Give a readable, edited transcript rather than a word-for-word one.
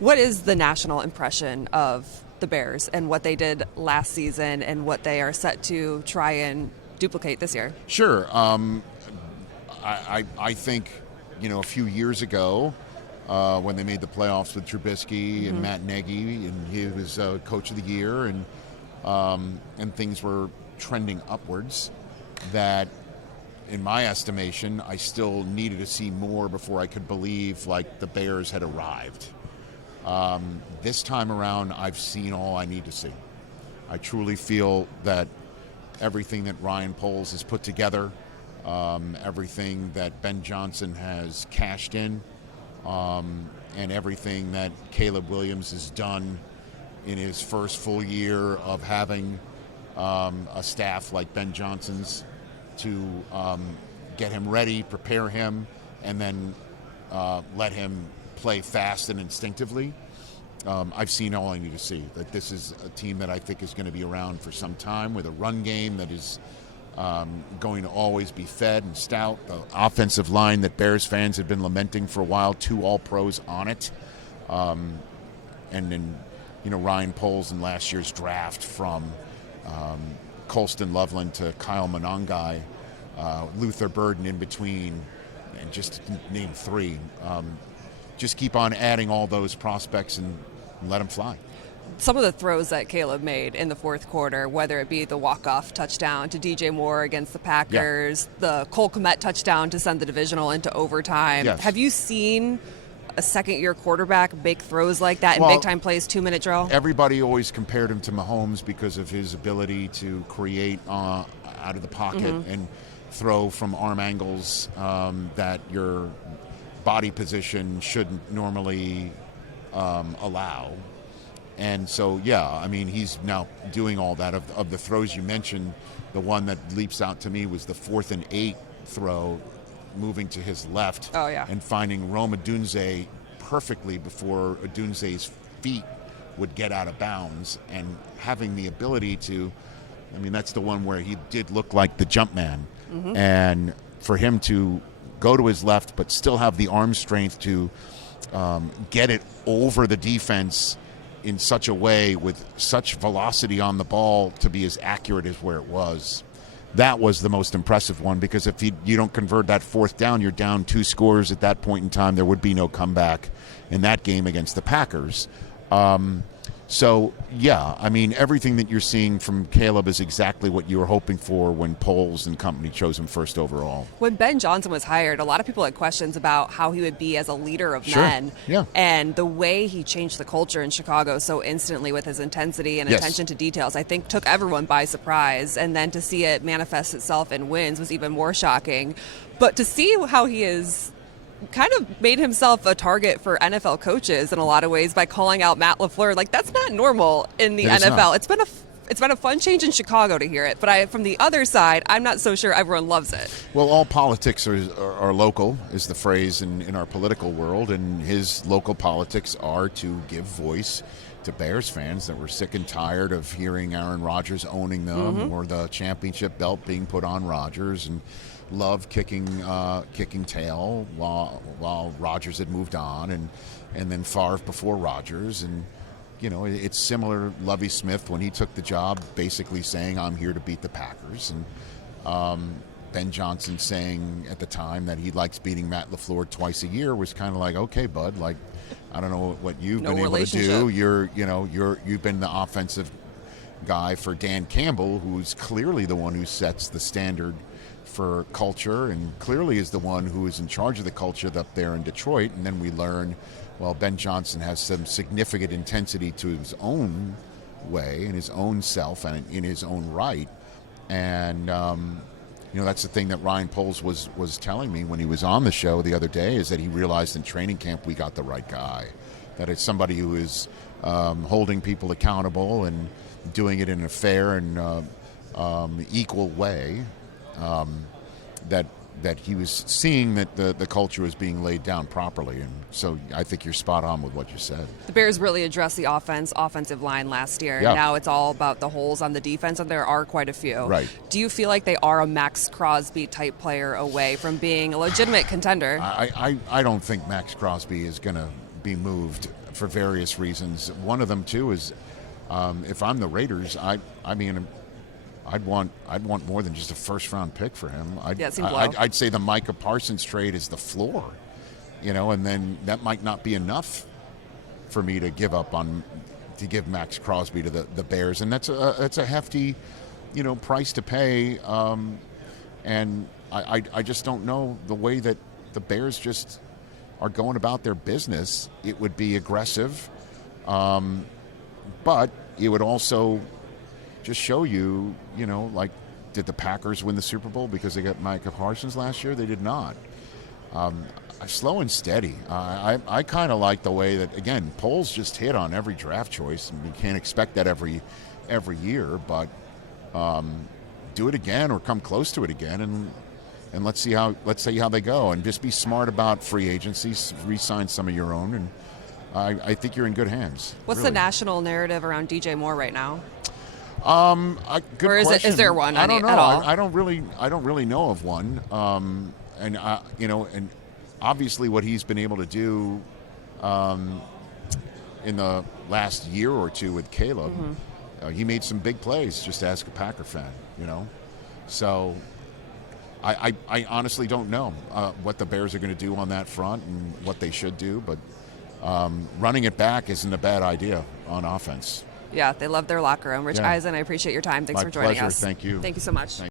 What is the national impression of the Bears and what they did last season and what they are set to try and duplicate this year? Sure. I think, a few years ago, when they made the playoffs with Trubisky and Matt Nagy, and he was coach of the year, and things were trending upwards, that in my estimation, I still needed to see more before I could believe like the Bears had arrived. This time around, I've seen all I need to see. I truly feel that everything that Ryan Poles has put together, everything that Ben Johnson has cashed in, and everything that Caleb Williams has done in his first full year of having a staff like Ben Johnson's to get him ready, prepare him, and then let him play fast and instinctively. I've seen all I need to see. That this is a team that I think is going to be around for some time with a run game that is going to always be fed and stout. The offensive line that Bears fans have been lamenting for a while, 2 All-Pros on it. And then, Ryan Poles in last year's draft from Colston Loveland to Kyle Monangai, Luther Burden in between, and just to name 3. Just keep on adding all those prospects and let them fly. Some of the throws that Caleb made in the fourth quarter, whether it be the walk-off touchdown to DJ Moore against the Packers, the Cole Kmet touchdown to send the divisional into overtime. Yes. Have you seen a second-year quarterback make throws like that in big-time plays, 2-minute drill? Everybody always compared him to Mahomes because of his ability to create out of the pocket and throw from arm angles that your body position shouldn't normally allow. And so, he's now doing all that. Of the throws you mentioned, the one that leaps out to me was the 4th and 8 throw, moving to his left and finding Rome Odunze perfectly before Odunze's feet would get out of bounds, and having the ability to, that's the one where he did look like the jump man. And for him to go to his left but still have the arm strength to get it over the defense in such a way with such velocity on the ball to be as accurate as where it was. That was the most impressive one, because if you don't convert that 4th down, you're down 2 scores at that point in time. There would be no comeback in that game against the Packers. Everything that you're seeing from Caleb is exactly what you were hoping for when Poles and company chose him first overall. When Ben Johnson was hired, a lot of people had questions about how he would be as a leader of men. Yeah. And the way he changed the culture in Chicago so instantly with his intensity and attention to details, I think took everyone by surprise. And then to see it manifest itself in wins was even more shocking. But to see how he is kind of made himself a target for NFL coaches in a lot of ways by calling out Matt LaFleur. Like, that's not normal in the NFL. It's been a fun change in Chicago to hear it, but from the other side, I'm not so sure everyone loves it. Well, all politics are local, is the phrase in our political world, and his local politics are to give voice to Bears fans that were sick and tired of hearing Aaron Rodgers owning them or the championship belt being put on Rodgers, and love kicking tail while Rodgers had moved on, and then Favre before Rodgers. And it's similar. Lovie Smith, when he took the job, basically saying, I'm here to beat the Packers. And Ben Johnson saying at the time that he likes beating Matt LaFleur twice a year was kind of like, okay, bud, like, I don't know what you've been able to do. You've been the offensive guy for Dan Campbell, who's clearly the one who sets the standard for culture, and clearly is the one who is in charge of the culture up there in Detroit. And then we learn, well, Ben Johnson has some significant intensity to his own way, in his own self, and in his own right. And that's the thing that Ryan Poles was telling me when he was on the show the other day, is that he realized in training camp we got the right guy, that it's somebody who is holding people accountable and doing it in a fair and equal way. That he was seeing that the culture was being laid down properly. And so I think you're spot on with what you said. The Bears really addressed the offensive line last year. Yeah. Now it's all about the holes on the defense, and there are quite a few. Right. Do you feel like they are a Max Crosby type player away from being a legitimate contender? I don't think Max Crosby is going to be moved for various reasons. One of them too is if I'm the Raiders, I'd want more than just a first round pick for him. Yeah, it seems low. I'd say the Micah Parsons trade is the floor, and then that might not be enough for me to give Max Crosby to the Bears, and that's a hefty, price to pay. And I just don't know the way that the Bears just are going about their business. It would be aggressive, but it would also just show you, did the Packers win the Super Bowl because they got Micah Parsons last year? They did not. Slow and steady. I kind of like the way that, again, Poles just hit on every draft choice, and you can't expect that every year, but do it again or come close to it again, and let's see how they go, and just be smart about free agency, re-sign some of your own, and I think you're in good hands. What's really. The national narrative around DJ Moore right now? Good or is question. Is there one? I don't know. At all? I don't really know of one. And obviously what he's been able to do in the last year or two with Caleb, he made some big plays. Just ask a Packer fan, So I honestly don't know what the Bears are going to do on that front and what they should do, but running it back isn't a bad idea on offense. Yeah, they love their locker room. Rich Eisen, I appreciate your time. Thanks for joining pleasure. us. Thank you. Thank you so much.